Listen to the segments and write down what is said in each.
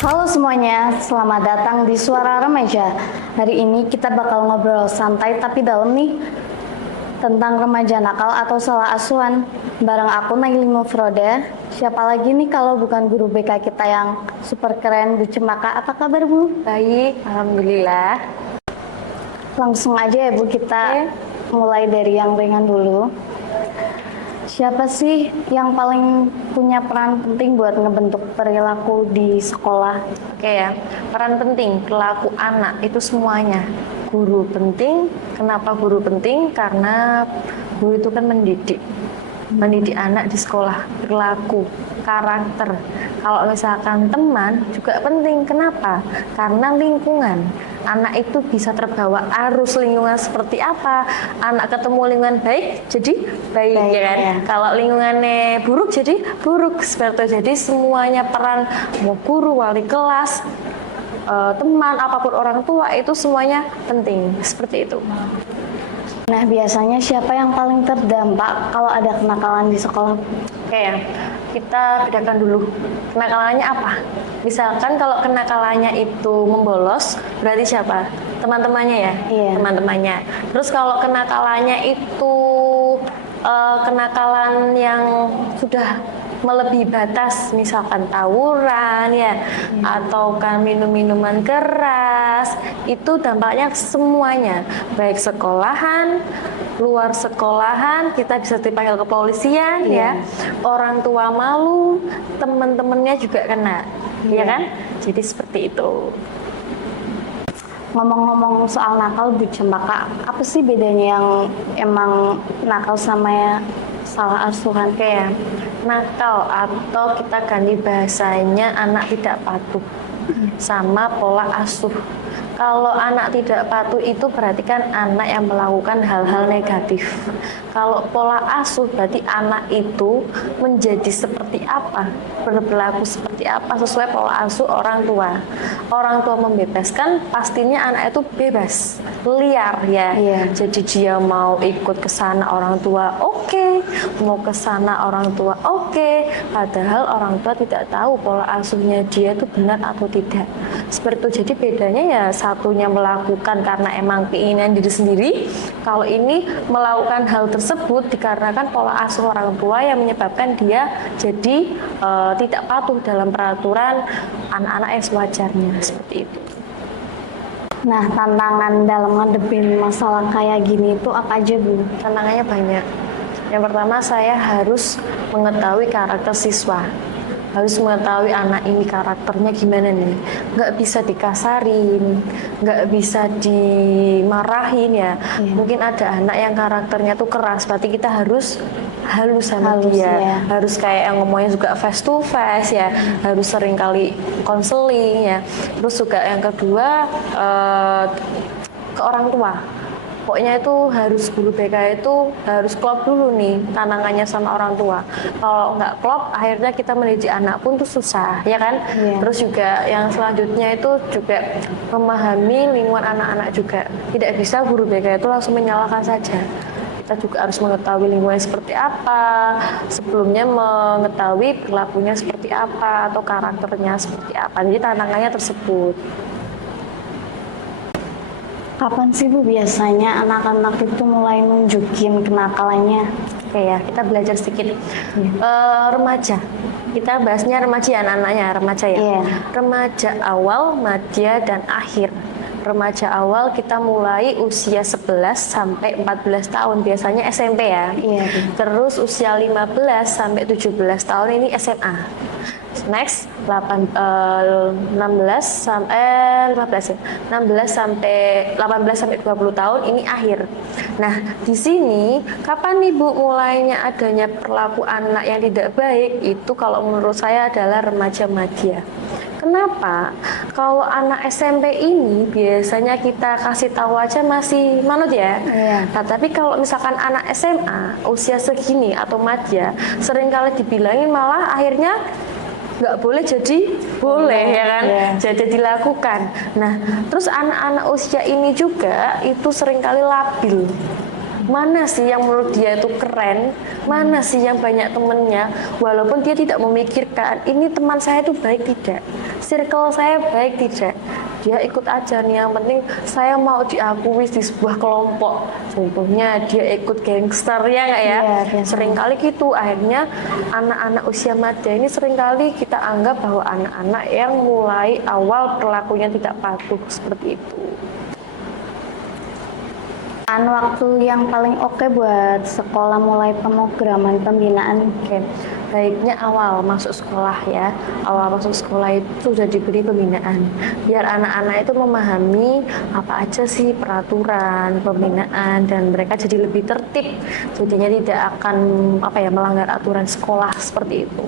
Halo semuanya, selamat datang di Suara Remaja. Hari ini kita bakal ngobrol santai tapi dalam nih tentang remaja nakal atau salah asuhan. Bareng aku Naili Mufroda. Siapa lagi nih kalau bukan guru BK kita yang super keren, Bu Cemaka. Apa kabar Bu? Baik, alhamdulillah. Langsung aja ya Bu, kita mulai dari yang ringan dulu. Siapa sih yang paling punya peran penting buat ngebentuk perilaku di sekolah? Oke ya, peran penting perilaku anak itu semuanya. Guru penting. Kenapa guru penting? Karena guru itu kan mendidik anak di sekolah, perilaku, karakter. Kalau misalkan teman juga penting. Kenapa? Karena lingkungan. Anak itu bisa terbawa arus lingkungan seperti apa. Anak ketemu lingkungan baik, jadi baik ya kan. Ya. Kalau lingkungannya buruk, jadi buruk. Seperti itu. Jadi semuanya peran, mau guru, wali kelas, teman, apapun orang tua itu semuanya penting. Seperti itu. Nah, biasanya siapa yang paling terdampak kalau ada kenakalan di sekolah? Oke ya, kita bedakan dulu kenakalannya apa. Misalkan kalau kenakalannya itu membolos, berarti siapa? Teman-temannya ya? Iya. Teman-temannya. Terus kalau kenakalannya itu kenakalan yang sudah melebihi batas, misalkan tawuran ya, atau kan minum-minuman keras, itu dampaknya semuanya, baik sekolahan, luar sekolahan, kita bisa dipanggil kepolisian ya, orang tua malu, teman-temannya juga kena, ya kan? Jadi seperti itu. Ngomong-ngomong soal nakal, Bu Cempaka, apa sih bedanya yang emang nakal sama ya salah asuhan? Kayak nakal atau kita ganti bahasanya anak tidak patuh sama pola asuh. Kalau anak tidak patuh itu berarti kan anak yang melakukan hal-hal negatif. Kalau pola asuh berarti anak itu menjadi seperti apa, berperilaku seperti apa sesuai pola asuh orang tua. Orang tua membebaskan, pastinya anak itu bebas, liar ya. Jadi dia mau ikut ke sana orang tua oke, mau ke sana orang tua oke. Padahal orang tua tidak tahu pola asuhnya dia itu benar atau tidak. Seperti itu. Jadi bedanya ya satunya melakukan karena emang keinginan diri sendiri. Kalau ini melakukan hal tersebut dikarenakan pola asuh orang tua yang menyebabkan dia jadi tidak patuh dalam peraturan anak-anak yang sewajarnya. Seperti itu. Nah, tantangan dalam ngadepin masalah kayak gini itu apa aja, Bu? Tantangannya banyak. Yang pertama, saya harus mengetahui karakter siswa. Harus mengetahui anak ini karakternya gimana nih. Nggak bisa dikasarin, nggak bisa dimarahin ya. Mungkin ada anak yang karakternya tuh keras, berarti kita harus halus sama dia. Harus kayak yang ngomongnya juga face to face ya. Harus sering kali konseling ya. Terus juga yang kedua ke orang tua. Pokoknya itu harus guru BK itu harus klop dulu nih tantangannya sama orang tua. Kalau nggak klop, akhirnya kita mendidik anak pun tuh susah, ya kan? Terus juga yang selanjutnya itu juga memahami lingkungan anak-anak juga. Tidak bisa guru BK itu langsung menyalahkan saja. Kita juga harus mengetahui lingkungannya seperti apa, sebelumnya mengetahui perilakunya seperti apa atau karakternya seperti apa. Jadi tantangannya tersebut. Kapan sih Bu biasanya anak-anak itu mulai nunjukin kenakalannya? Oke ya, kita belajar sedikit. Remaja, kita bahasnya remaja ya, anak-anaknya remaja ya. Remaja awal, madya, dan akhir. Remaja awal kita mulai usia 11 sampai 14 tahun, biasanya SMP ya. Terus usia 15 sampai 17 tahun ini SMA. Next 16 sampai 15 ya. 16 sampai 18 sampai 20 tahun ini akhir. Nah, di sini kapan nih Bu mulainya adanya perilaku anak yang tidak baik? Itu kalau menurut saya adalah remaja madya. Kenapa? Kalau anak SMP ini biasanya kita kasih tahu aja masih manut ya. Nah, tapi kalau misalkan anak SMA usia segini atau madya, seringkali dibilangin malah akhirnya nggak boleh jadi boleh ya kan, jadi dilakukan. Nah, terus anak-anak usia ini juga itu seringkali labil. mana sih yang menurut dia itu keren, mana sih yang banyak temennya, walaupun dia tidak memikirkan ini teman saya itu baik tidak, circle saya baik tidak, dia ikut aja nih, yang penting saya mau diakui di sebuah kelompok. Contohnya dia ikut gangster, ya nggak ya? Iya, Seringkali gitu, akhirnya anak-anak usia madya ini seringkali kita anggap bahwa anak-anak yang mulai awal perilakunya tidak patuh seperti itu. Waktu yang paling oke buat sekolah mulai pemrograman pembinaan. Oke, baiknya awal masuk sekolah ya. Awal masuk sekolah itu sudah diberi pembinaan. Biar anak-anak itu memahami apa aja sih peraturan pembinaan dan mereka jadi lebih tertib. Jadinya tidak akan melanggar aturan sekolah seperti itu.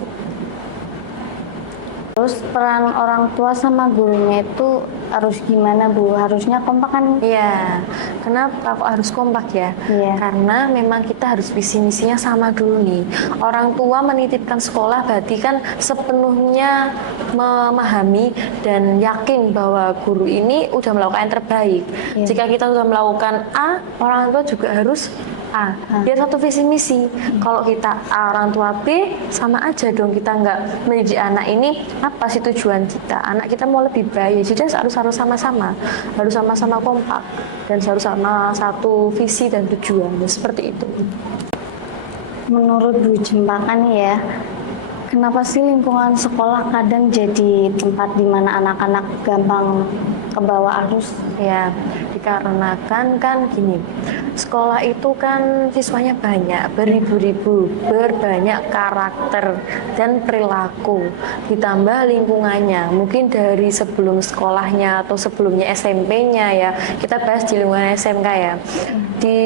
Terus peran orang tua sama gurunya itu harus gimana, Bu? Harusnya kompak kan? Iya, kenapa kok harus kompak ya? Iya. Karena memang kita harus visi misinya sama dulu nih. Orang tua menitipkan sekolah berarti kan sepenuhnya memahami dan yakin bahwa guru ini udah melakukan yang terbaik. Iya. Jika kita sudah melakukan A, orang tua juga harus A. Dia satu visi misi. Kalau kita A, orang tua B, sama aja dong, kita nggak mendidik anak ini. Apa sih tujuan kita? Anak kita mau lebih baik, jadi harus sama-sama, harus sama-sama kompak dan harus sama satu visi dan tujuan. Seperti itu. Menurut Bu Jembakan ya, kenapa sih lingkungan sekolah kadang jadi tempat di mana anak-anak gampang kebawa arus? Ya, dikarenakan kan gini, sekolah itu kan siswanya banyak, beribu-ribu, berbanyak karakter dan perilaku, ditambah lingkungannya, mungkin dari sebelum sekolahnya atau sebelumnya SMP-nya ya, kita bahas di lingkungan SMK ya, di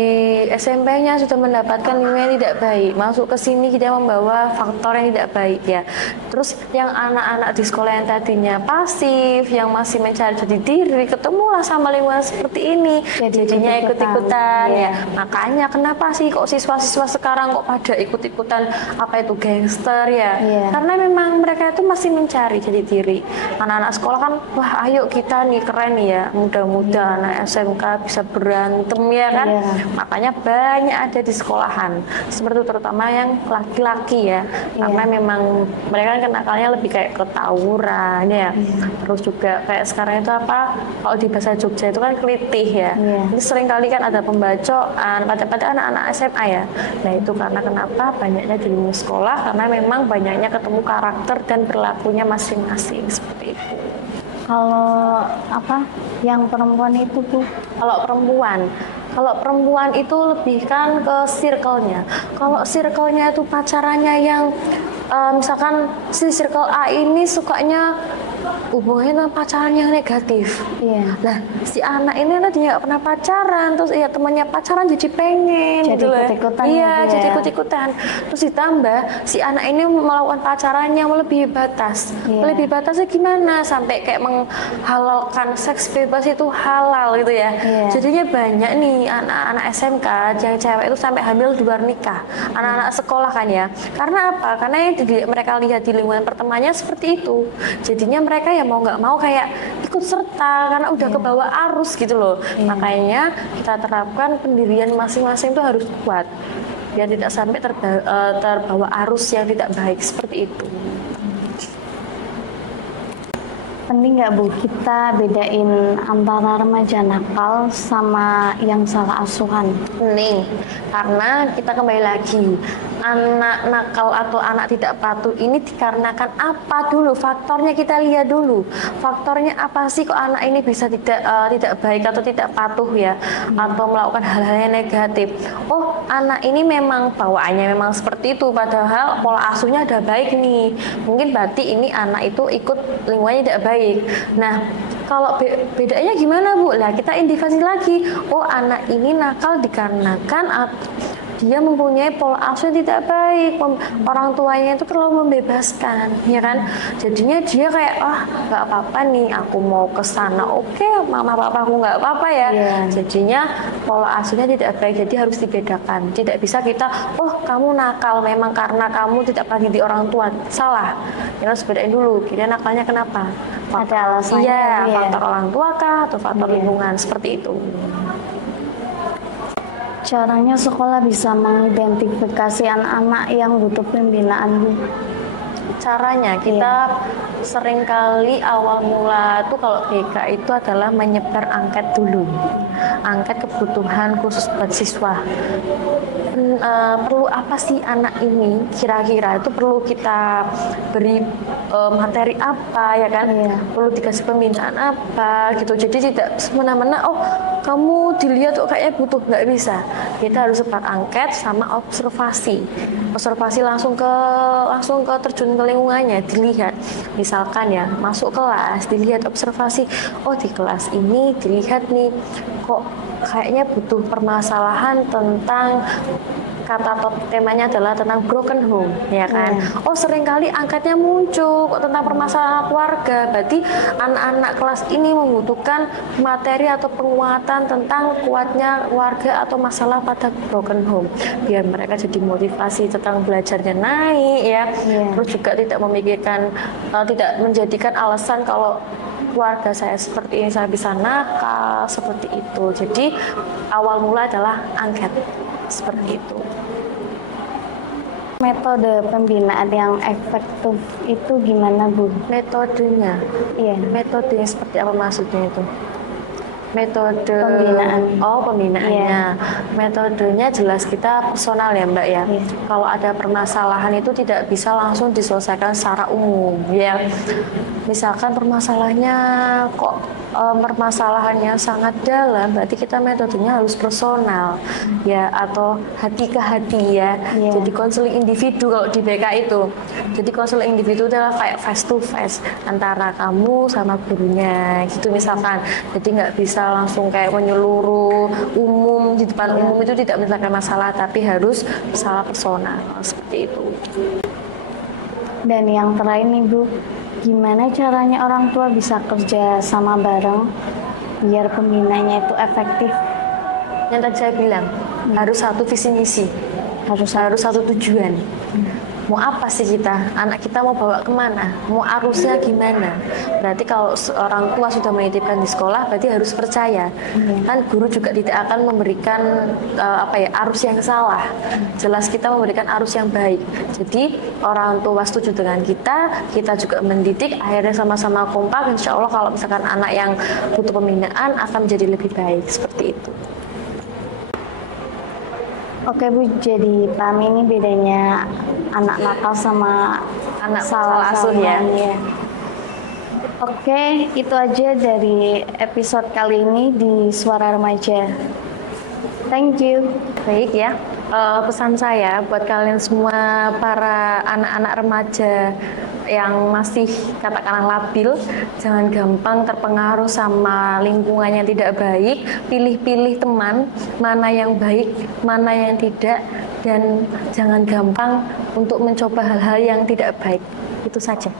SMP-nya sudah mendapatkan lingkungan yang tidak baik, masuk ke sini kita membawa faktor yang tidak baik ya, terus yang anak-anak di sekolah yang tadinya pasif, yang masih mencari jati diri, ketemulah sama lingkungan seperti ini, jadinya ikut-ikutan ya. Makanya kenapa sih kok siswa-siswa sekarang kok pada ikut-ikutan gangster ya? Karena memang mereka itu masih mencari jati diri. Anak-anak sekolah kan, wah ayo kita nih keren nih ya, muda-muda anak SMK bisa berantem ya kan? Makanya banyak ada di sekolahan, seperti terutama yang laki-laki ya, karena memang mereka kan kenakalnya lebih kayak ketawuran ya. Terus juga kayak sekarang itu kalau di bahasa Jogja itu kan kelitih ya. Ini sering kali kan ada pembacaan pada anak-anak SMA ya. Nah itu karena kenapa banyaknya di lingkungan sekolah, karena memang banyaknya ketemu karakter dan perilakunya masing-masing seperti itu. Kalau yang perempuan itu tuh? Kalau perempuan itu lebih kan ke circle-nya. Kalau circle-nya itu pacarannya yang misalkan si circle A ini sukanya hubungannya pacaran yang negatif. Nah, si anak ini dia nggak pernah pacaran, terus ya temannya pacaran jadi pengen jadi gitu loh. ikut-ikutan Jadi ikut-ikutan. Terus ditambah si anak ini melakukan pacaran yang melebihi batas. Melebihi batasnya gimana? Sampai kayak menghalalkan seks bebas itu halal gitu ya. Jadinya banyak nih anak-anak SMK yang cewek itu sampai hamil di luar nikah. Anak-anak sekolah kan ya. Karena apa? Karena yang mereka lihat di lingkungan pertemanannya seperti itu. Jadinya mereka ya mau nggak mau kayak ikut serta karena udah kebawa arus gitu loh. Makanya kita terapkan pendirian masing-masing itu harus kuat biar tidak sampai terbawa arus yang tidak baik seperti itu. Penting nggak Bu kita bedain antara remaja nakal sama yang salah asuhan? Penting, karena kita kembali lagi, anak nakal atau anak tidak patuh ini dikarenakan apa dulu? Faktornya kita lihat dulu. Faktornya apa sih kok anak ini bisa tidak baik atau tidak patuh ya, atau melakukan hal-hal yang negatif? Oh, anak ini memang bawaannya memang seperti itu, padahal pola asuhnya udah baik nih. Mungkin berarti ini anak itu ikut lingkungannya tidak baik. Nah, kalau bedanya gimana Bu? Lah kita indikasi lagi. Oh, anak ini nakal dikarenakan dia mempunyai pola asuh yang tidak baik, orang tuanya itu terlalu membebaskan, ya kan? Jadinya dia kayak nggak apa-apa nih, aku mau ke sana, oke, mama papa aku nggak apa-apa ya. Jadinya pola asuhnya tidak baik, jadi harus dibedakan. Tidak bisa kita, kamu nakal memang karena kamu tidak pernah dididik orang tua, salah. Kita harus bedain dulu, kira nakalnya kenapa? Ada alasannya. Faktor orang tua kah atau faktor lingkungan seperti itu. Caranya sekolah bisa mengidentifikasi anak-anak yang butuh pembinaan, Bu. Caranya kita seringkali awal mula tuh kalau BK itu adalah menyebar angket dulu, angket kebutuhan khusus buat siswa. Perlu apa sih anak ini, kira-kira itu perlu kita beri materi apa, ya kan? Iya. Perlu dikasih pembinaan apa gitu. Jadi tidak semena-mena, oh kamu dilihat kok kayaknya butuh, nggak bisa. Kita harus sebar angket sama observasi langsung ke terjun ke lingkungannya, dilihat. Misalkan ya masuk kelas, dilihat observasi, oh di kelas ini dilihat nih kok kayaknya butuh permasalahan tentang temanya adalah tentang broken home, ya kan? Oh seringkali angkatnya muncul kok tentang permasalahan keluarga, berarti anak-anak kelas ini membutuhkan materi atau penguatan tentang kuatnya keluarga atau masalah pada broken home, biar mereka jadi motivasi tentang belajarnya naik, ya. Terus juga tidak memikirkan, tidak menjadikan alasan kalau keluarga saya seperti ini saya bisa nakal, seperti itu. Jadi awal mula adalah angket seperti itu. Metode pembinaan yang efektif itu gimana, Bu? Metodenya, metodenya seperti apa maksudnya itu? Metode Pembinaan. Oh, pembinaannya. Metodenya jelas kita personal ya, Mbak ya. Kalau ada permasalahan itu tidak bisa langsung diselesaikan secara umum, ya. Misalkan permasalahannya kok permasalahannya sangat dalam, berarti kita metodenya harus personal, ya, atau hati ke hati, ya. Jadi konseling individu kalau di BK itu. Jadi konseling individu adalah kayak face to face antara kamu sama gurunya, gitu misalkan. Jadi nggak bisa langsung kayak menyeluruh umum di depan umum, itu tidak menyelesaikan masalah, tapi harus masalah personal seperti itu. Dan yang terakhir nih, Bu, gimana caranya orang tua bisa kerja sama bareng biar pembinanya itu efektif? Yang tadi saya bilang, harus satu visi misi, harus satu tujuan. Mau apa sih kita? Anak kita mau bawa kemana? Mau arusnya gimana? Berarti kalau orang tua sudah menitipkan di sekolah, berarti harus percaya. Kan guru juga tidak akan memberikan arus yang salah. Jelas kita memberikan arus yang baik. Jadi orang tua setuju dengan kita juga mendidik, akhirnya sama-sama kompak. Insya Allah kalau misalkan anak yang butuh pembinaan akan menjadi lebih baik, seperti itu. Oke, Bu, jadi paham ini bedanya anak nakal sama anak salah asuh, ya. Oke, itu aja dari episode kali ini di Suara Remaja. Thank you. Baik ya, pesan saya buat kalian semua para anak-anak remaja yang masih katakanlah labil, jangan gampang terpengaruh sama lingkungan yang tidak baik. Pilih-pilih teman, mana yang baik, mana yang tidak, dan jangan gampang untuk mencoba hal-hal yang tidak baik. Itu saja.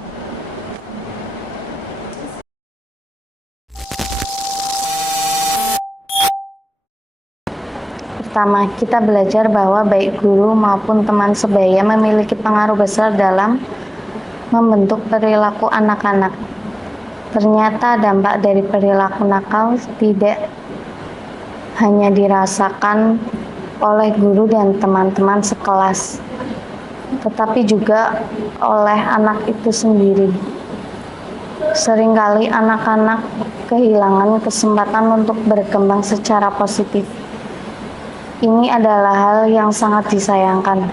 Pertama, kita belajar bahwa baik guru maupun teman sebaya memiliki pengaruh besar dalam membentuk perilaku anak-anak. Ternyata dampak dari perilaku nakal tidak hanya dirasakan oleh guru dan teman-teman sekelas, tetapi juga oleh anak itu sendiri. Seringkali anak-anak kehilangan kesempatan untuk berkembang secara positif. Ini adalah hal yang sangat disayangkan.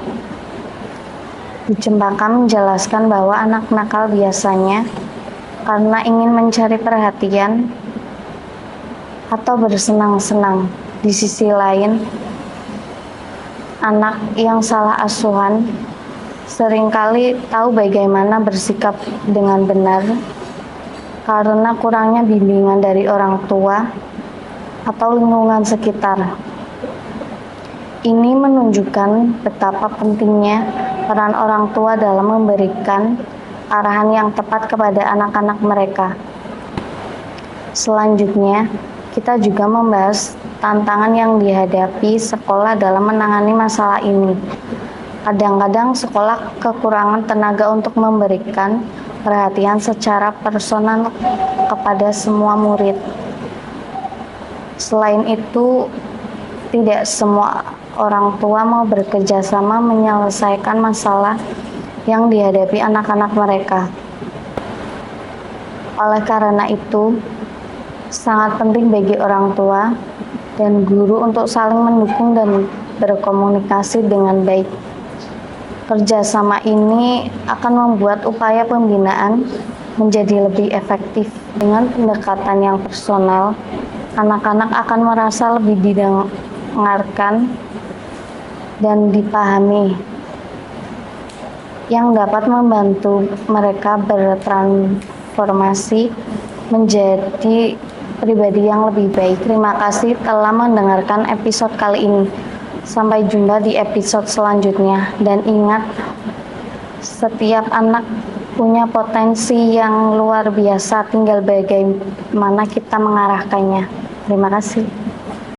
Bu Cempaka menjelaskan bahwa anak nakal biasanya karena ingin mencari perhatian atau bersenang-senang. Di sisi lain, anak yang salah asuhan seringkali tahu bagaimana bersikap dengan benar karena kurangnya bimbingan dari orang tua atau lingkungan sekitar. Ini menunjukkan betapa pentingnya peran orang tua dalam memberikan arahan yang tepat kepada anak-anak mereka. Selanjutnya, kita juga membahas tantangan yang dihadapi sekolah dalam menangani masalah ini. Kadang-kadang sekolah kekurangan tenaga untuk memberikan perhatian secara personal kepada semua murid. Selain itu, tidak semua orang tua mau bekerja sama menyelesaikan masalah yang dihadapi anak-anak mereka. Oleh karena itu, sangat penting bagi orang tua dan guru untuk saling mendukung dan berkomunikasi dengan baik. Kerjasama ini akan membuat upaya pembinaan menjadi lebih efektif. Dengan pendekatan yang personal, anak-anak akan merasa lebih didengarkan dan dipahami, yang dapat membantu mereka bertransformasi menjadi pribadi yang lebih baik. Terima kasih telah mendengarkan episode kali ini. Sampai jumpa di episode selanjutnya. Dan ingat, setiap anak punya potensi yang luar biasa, tinggal bagaimana kita mengarahkannya. Terima kasih.